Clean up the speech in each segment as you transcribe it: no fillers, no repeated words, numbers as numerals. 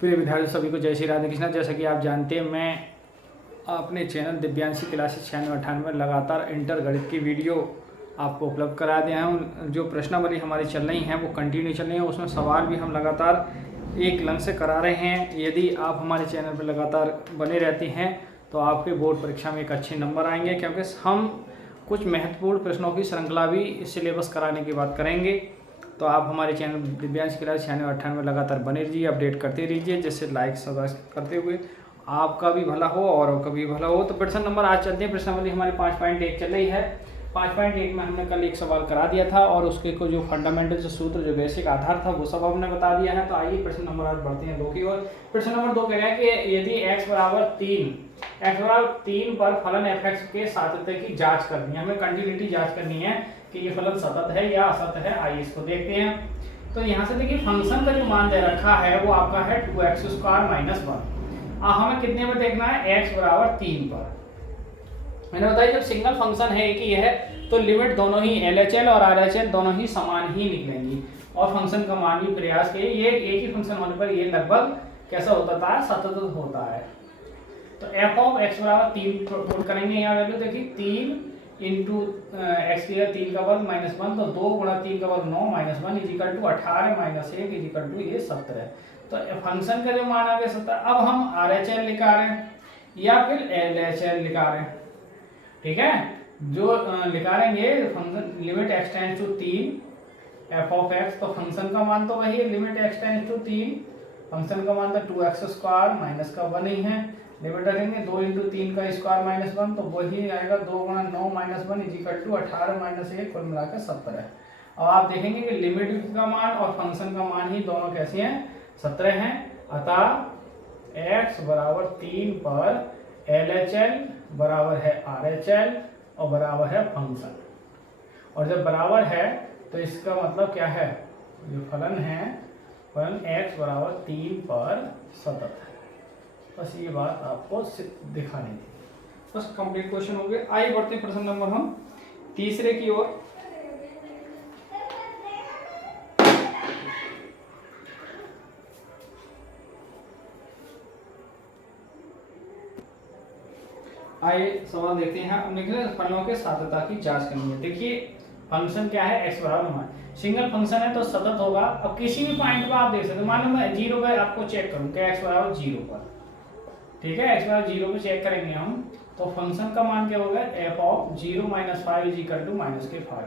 प्रिय विद्यार्थियों सभी को जय श्री राधे कृष्णा। जैसा कि आप जानते हैं, मैं अपने चैनल दिव्यांशी क्लासेस 9698 लगातार इंटर गणित की वीडियो आपको उपलब्ध करा दिया हूँ। जो प्रश्नावली हमारी चल रही हैं वो कंटिन्यू चल रही है, उसमें सवाल भी हम लगातार एक लंग से करा रहे हैं। यदि आप हमारे चैनल पर लगातार बने रहती हैं तो आपके बोर्ड परीक्षा में एक अच्छे नंबर आएंगे, क्योंकि हम कुछ महत्वपूर्ण प्रश्नों की श्रृंखला भी सिलेबस कराने की बात करेंगे। तो आप हमारे चैनल दिव्यांश क्लास 9698 लगातार बने रहिए, अपडेट करते रहिए, जिससे लाइक सब्सक्राइब करते हुए आपका भी भला हो और का भी भला हो। तो प्रश्न नंबर आज चलते हैं। प्रश्नावली हमारी 5.1 चल रही है। 5.1 में हमने कल एक सवाल करा दिया था और उसके को जो फंडामेंटल जो सूत्र जो बेसिक आधार था वो सब हमने बता दिया है। तो आइए प्रश्न नंबर आज बढ़ते हैं 2 की ओर। प्रश्न नंबर 2 कह रहा है कि यदि x बराबर 3 पर फलन f(x) के सातत्य की जांच करनी है, हमें कंटिन्यूटी जांच करनी है कि ये फलन सतत है या असतत है। आइए इसको देखते हैं। तो यहाँ से देखिए फंक्शन का जो मान दे रखा है वो आपका है 2x² - 1। हमें कितने में देखना है? x बराबर 3 पर। मैंने बताया जब सिंगल फंक्शन है कि यह तो लिमिट दोनों ही LHL और RHL दोनों ही समान ही निकलेंगी और फंक्शन का मान भी प्रयास के ये एक ही फंक्शन होने पर ये लगभग कैसा होता था? सतत होता है। तो f(x) बराबर 3 पुट करेंगे। यहाँ वैल्यू देखिए 3 इंटू एक्स की 3 का वर्ग -1, तो 2 गुणा 3 का वर्ग 9 - 1 इजिकल टू 18 - 1 इजिकल टू ये 17। तो फंक्शन का जो मान आ गया 17। अब हम RHL निकाल रहे हैं या फिर LHL निकाल रहे हैं, ठीक है। जो निकालेंगे function limit x tends to 3 f(x), तो फंक्शन का मान तो वही है, limit x tends to 3, function का मान तो 2x² माइनस का 1 ही है। लिमिट रखेंगे 2 इंटू 3 का स्क्वायर -1, तो वही आएगा 2 गुणा 9 - 1 इजिकल टू 18 - 1 कुल मिलाकर 17 है। अब आप देखेंगे कि लिमिट का मान और फंक्शन का मान ही दोनों कैसे हैं? 17 हैं। अतः x बराबर 3 पर LHL बराबर है RHL और बराबर है फंक्शन। और जब बराबर है तो इसका मतलब क्या है? जो फलन है फलन x बराबर 3 पर सतत है। बस ये बात आपको दिखानी थी। बस कंप्लीट क्वेश्चन हो गए। आइए बढ़ते हैं प्रश्न नंबर हम तीसरे की ओर। आइए सवाल देखते हैं। हमने फलनों के सातत्य की जांच करनी है। देखिए फंक्शन क्या है? x बराबर 1। सिंगल फंक्शन है तो सतत होगा। अब किसी भी पॉइंट पर आप देख सकते हैं, मान लो मैं 0 पर आपको चेक करूं कि x बराबर 0 पर, ठीक है, x बराबर 0 पे चेक करेंगे हम, तो फंक्शन का मान क्या होगा? f(0 - 5) is equal to -5।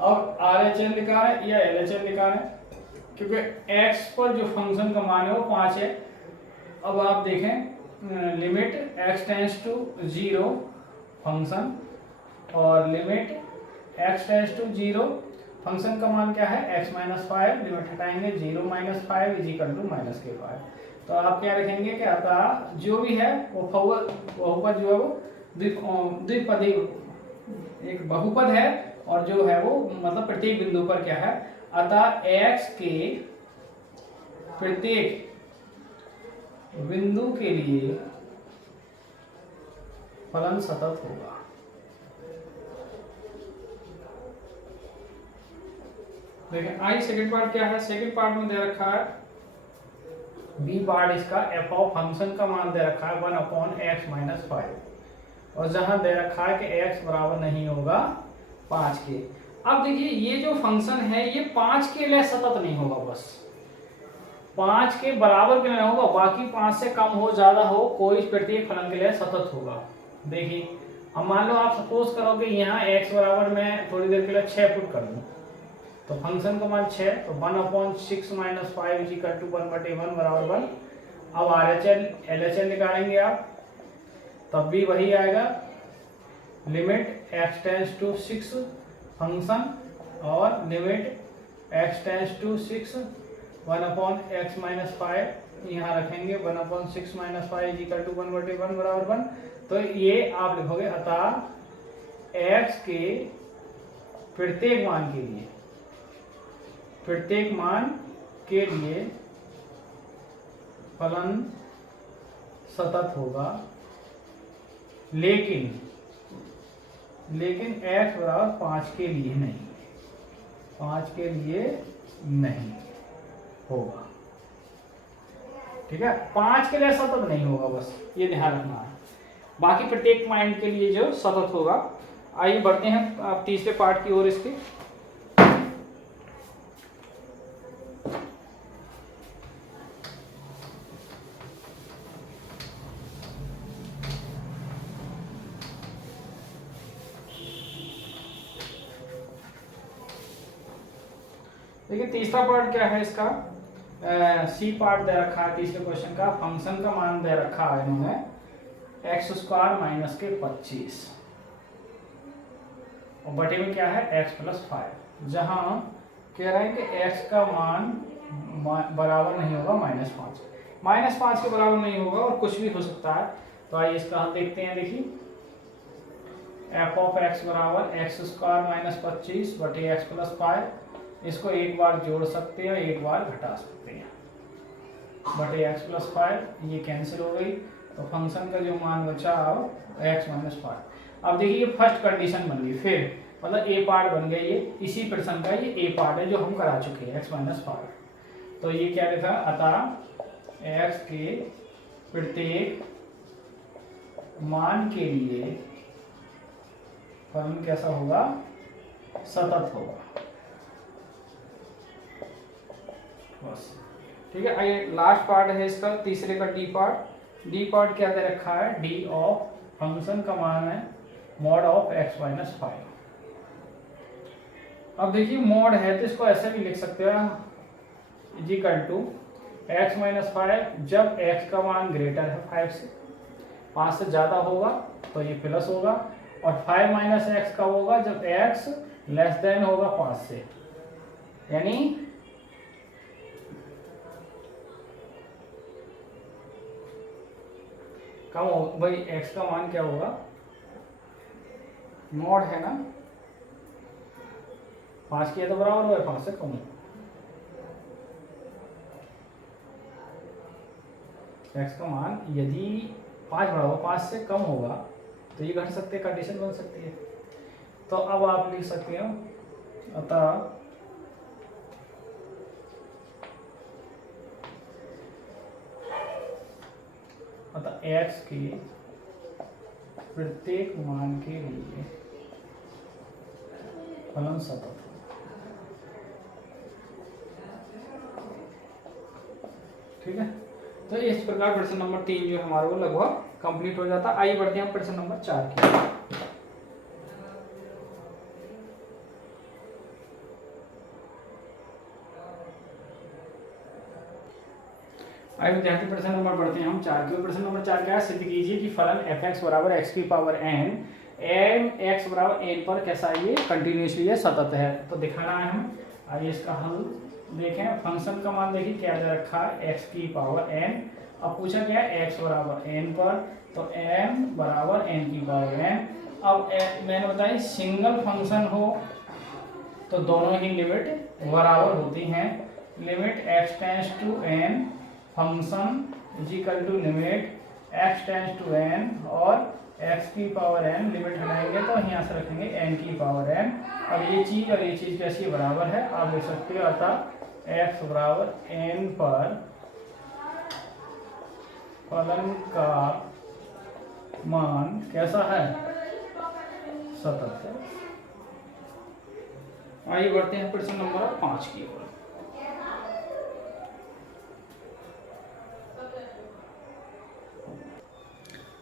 और RHL लिखा है या LHL लिखा है, क्योंकि x पर जो फंक्शन का मान है वो 5 है। अब आप देखें limit x tends to 0 function और limit x tends to 0, function का मान क्या है? x - 5, लिमिट हटाएंगे 0 - 5 इजिकल टू -5। तो आप क्या रखेंगे कि अतः जो भी है वो बहुपद जो है वो द्विपदी एक बहुपद है, और जो है वो मतलब प्रत्येक बिंदु पर क्या है? अतः x के प्रत्येक बिंदु के लिए फलन सतत होगा। देखिए आई सेकंड पार्ट क्या है? सेकंड पार्ट में दे रखा है बी पार्ट इसका f ऑफ फंक्शन का मान दे रखा है 1/x - 5, और जहां दे रखा है कि x बराबर नहीं होगा 5 के। अब देखिए ये जो फंक्शन है ये 5 के लिए सतत नहीं होगा, बस 5 के बराबर के लिए होगा, बाकी 5 से कम हो ज्यादा हो कोई प्रत्येक फलन के लिए सतत होगा। देखिए अब मान लो आप सपोज करो कि यहाँ x बराबर मैं थोड़ी देर के लिए 6 पुट कर दूं, तो फंक्शन का मान 6, तो 1/6 - 5 इजिकल टू 1/1 बराबर 1। अब RHL LHL निकालेंगे आप, तब भी वही आएगा, limit x tends to 6 function और limit x tends to 6 1/x - 5 यहाँ रखेंगे 1/6 - 5 इजिकल टू 1/1 बराबर 1। तो ये आप लिखोगे अतः x के प्रत्येक मान के लिए फलन सतत होगा, लेकिन x बराबर 5 के लिए नहीं, 5 के लिए नहीं होगा। ठीक है, 5 के लिए सतत नहीं होगा, बस ये ध्यान रखना है। बाकी प्रत्येक पॉइंट के लिए जो सतत होगा। आइए बढ़ते हैं अब तीसरे पार्ट की ओर इसके। देखिए तीसरा पार्ट क्या है इसका, सी पार्ट दे रखा है तीसरे क्वेश्चन का। फंक्शन का मान दे रखा है इन्होंने x² माइनस के 25 और बटे में क्या है x+5, जहां कह रहे हैं कि x का मान बराबर नहीं होगा -5, -5 के बराबर नहीं होगा और कुछ भी हो सकता है। तो आइए इसका हल देखते हैं। देखिए f(x) बराबर x² माइनस 25 बटे x+5, इसको एक बार जोड़ सकते हैं एक बार घटा सकते हैं, बटे x+5 ये कैंसिल हो गई। तो फंक्शन का जो मान बचा अब x-5। अब देखिए फर्स्ट कंडीशन बन गई, फिर मतलब ए पार्ट बन गया, ये इसी प्रश्न का ये ए पार्ट है जो हम करा चुके हैं x-5। तो ये क्या लिखा, अतः x के प्रत्येक मान के लिए फलन कैसा होगा, सतत होगा, बस ठीक है। आइए लास्ट पार्ट है इसका तीसरे का डी पार्ट। डी पार्ट क्या दे रखा है, डी ऑफ फंक्शन का मान है मॉड ऑफ x-5। अब देखिए मॉड है तो इसको ऐसे भी लिख सकते हैं इक्वल टू x-5 जब x का मान ग्रेटर है 5 से, 5 से ज्यादा होगा तो ये प्लस होगा, और 5 - x कब होगा, जब x लेस देन होगा 5 से, यानी कम हो भाई। x का मान क्या होगा, मॉड है ना, 5 के तो बराबर होगा 5 से कम हो। x का मान यदि 5 बड़ा होगा 5 से कम होगा तो ये घट सकते हैं, कंडीशन बन सकती है। तो अब आप लिख सकते हो अतः x के प्रत्येक मान के लिए फलन सतत है। ठीक है, तो इस प्रकार प्रश्न नंबर 3 जो हमारे को लगभग कंप्लीट हो जाता है। आइए बढ़ते हैं प्रश्न नंबर 4 की। आइए विद्यार्थी प्रश्न नंबर बढ़ते हैं हम 4 की। प्रश्न नंबर 4 क्या है, सिद्ध कीजिए कि फलन f(x) बराबर x की पावर n एम x बराबर n पर कैसा ये कंटिन्यूसली है, सतत है। तो दिखाना है हम। आइए इसका हल देखें। फंक्शन का मान देखिए क्या दे रखा है, x की पावर n। अब पूछा क्या है x बराबर n पर, तो m बराबर n की पावर n। अब मैंने बताया सिंगल फंक्शन हो तो दोनों ही लिमिट बराबर होती हैं। Limit x tends to n function is equal to limit x tends to n और x की पावर n, लिमिट हटाएंगे तो यहाँ से रखेंगे n की पावर n। अब ये चीज और ये चीज कैसी बराबर है आप देख सकते हो, अतः x बराबर n पर फलन का मान कैसा है, सतत है। आइए बढ़ते हैं प्रश्न नंबर 5 की ओर।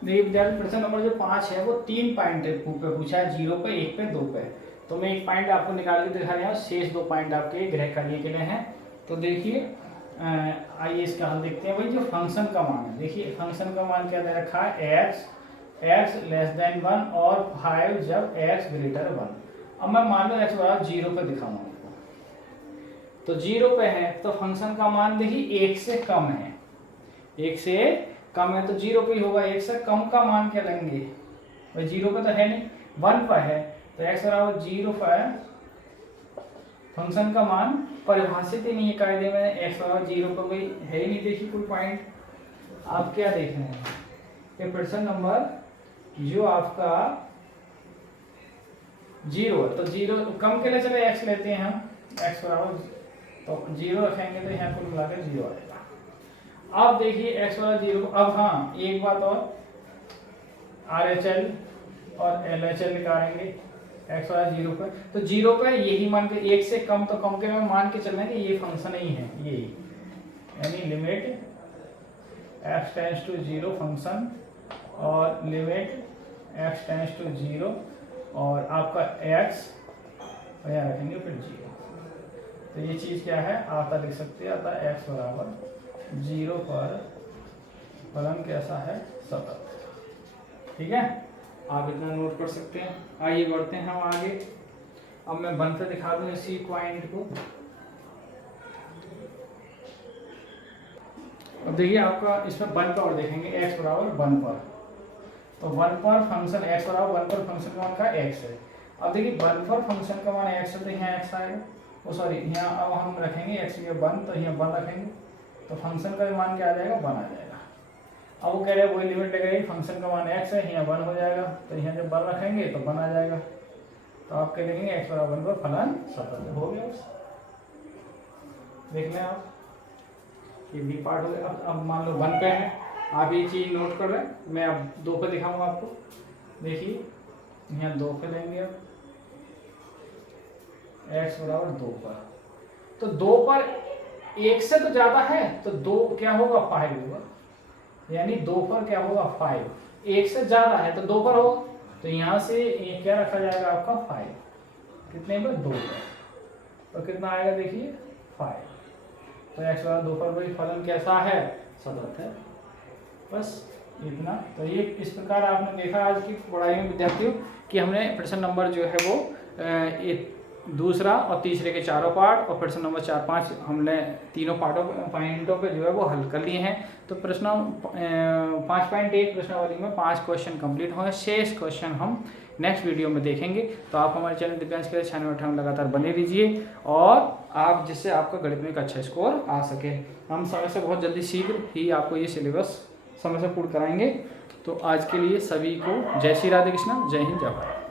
देखिए विद्यार्थी प्रश्न नंबर जो 5 है वो 3 पॉइंट पे पूछा है, 0 पे, 1 पे, 2 पे। तो मैं एक पॉइंट आपको निकाल के दिखा रहा हूँ, शेष 2 पॉइंट आपके गृह कार्य के लिए हैं। तो देखिए आइए इसका हल देखते हैं। भाई जो फंक्शन का मान है, देखिए फंक्शन का मान क्या दे रखा है, x लेस देन 1 और 5 जब x ग्रेटर 1। अब मैं मान लो x बराबर 0 पे दिखाऊंगा, तो 0 पे है तो फंक्शन का मान देखिए 1 से कम है, 1 से कम है तो 0 पे ही होगा। 1 से कम का मान क्या लेंगे, भाई 0 पे तो है नहीं, 1 पर है, तो x बराबर 0 पर फंक्शन का मान परिभाषित ही नहीं है कायदे में, x बराबर 0 पर कोई है ही नहीं। देखिए कोई पॉइंट आप क्या देख रहे हैं, ये प्रश्न नंबर जो आपका 0 है, तो 0 कम के लिए चले x लेते हैं हम, x बराबर तो 0 रखेंगे तो यहाँ कुल मिलाकर 0 आएगा। अब देखिए x वाला 0। अब हाँ एक बात और, RHL और LHL निकालेंगे x वाला 0 पर। तो 0 पर यही मान के 1 से कम तो कम के में मान के चलना है कि ये फंक्शन ही है ये, यानी limit x tends to 0 function और लिमिट x टेंड्स टू 0 और आपका x यहाँ रखेंगे फिर 0। तो ये चीज़ क्या है, आता लिख सकते हैं, आता x बराबर 0 पर फलन कैसा है, सतत। ठीक है, आप इतना नोट कर सकते हैं। आइए बढ़ते हैं हम आगे। अब मैं बनकर दिखा दूं इसी पॉइंट को। अब देखिए आपका इसमें वन पर और देखेंगे x बराबर 1 पर। तो 1 पर फंक्शन x बराबर 1 पर फंक्शन का मान का x है। अब देखिए 1 पर फंक्शन का मान x है तो यहाँ x आएगा, वो सॉरी यहाँ अब हम रखेंगे x ये 1 तो यहाँ 1 रखेंगे, तो फंक्शन का मान क्या आ जाएगा, 1 आ जाएगा। अब वो कह रहे हैं वही लिमिट लगाइए, फंक्शन का मान x है, यहाँ 1 हो जाएगा, तो यहाँ जब 1 रखेंगे तो 1 आ जाएगा। तो आप क्या लिखेंगे, x बराबर 1 पर फलन सतत हो गया। देख लें आप, ये भी पार्ट हो गया। अब मान लो 1 पे है, आप ये चीज़ नोट कर रहे हैं, मैं अब 2 पे दिखाऊंगा आपको। देखिए यहाँ 2 पे लेंगे अब x बराबर 2 पर। तो 2 पर 1 से तो ज़्यादा है तो 2 क्या होगा, 5 होगा, यानी 2 पर क्या होगा 5। 1 से ज़्यादा है तो 2 पर होगा, तो यहाँ से ये क्या रखा जाएगा आपका 5। कितने पर, 2 पर। तो कितना आएगा देखिए 5। तो x बराबर 2 पर वही फलन कैसा है, सतत है। बस इतना। तो ये इस प्रकार आपने देखा आज की पढ़ाई में विद्यार्थियों कि हमने प्रश्न नंबर जो है वो दूसरा और तीसरे के चारों पार्ट और प्रश्न नंबर 4, 5 हमने तीनों पॉइंटों पे जो है वो हल कर लिए हैं। तो प्रश्न 5.1 प्रश्नावली में 5 क्वेश्चन कंप्लीट हुए। शेष क्वेश्चन हम नेक्स्ट वीडियो में देखेंगे। तो आप हमारे चैनल दिव्यांश के चैनल में लगातार बने रहिए और आप जिससे आपका गणित में एक अच्छा स्कोर आ सके। हम समय से बहुत जल्दी शीघ्र ही आपको ये सिलेबस समय से पूर्ण कराएंगे। तो आज के लिए सभी को जय श्री राधे कृष्णा, जय हिंद, जय भारत।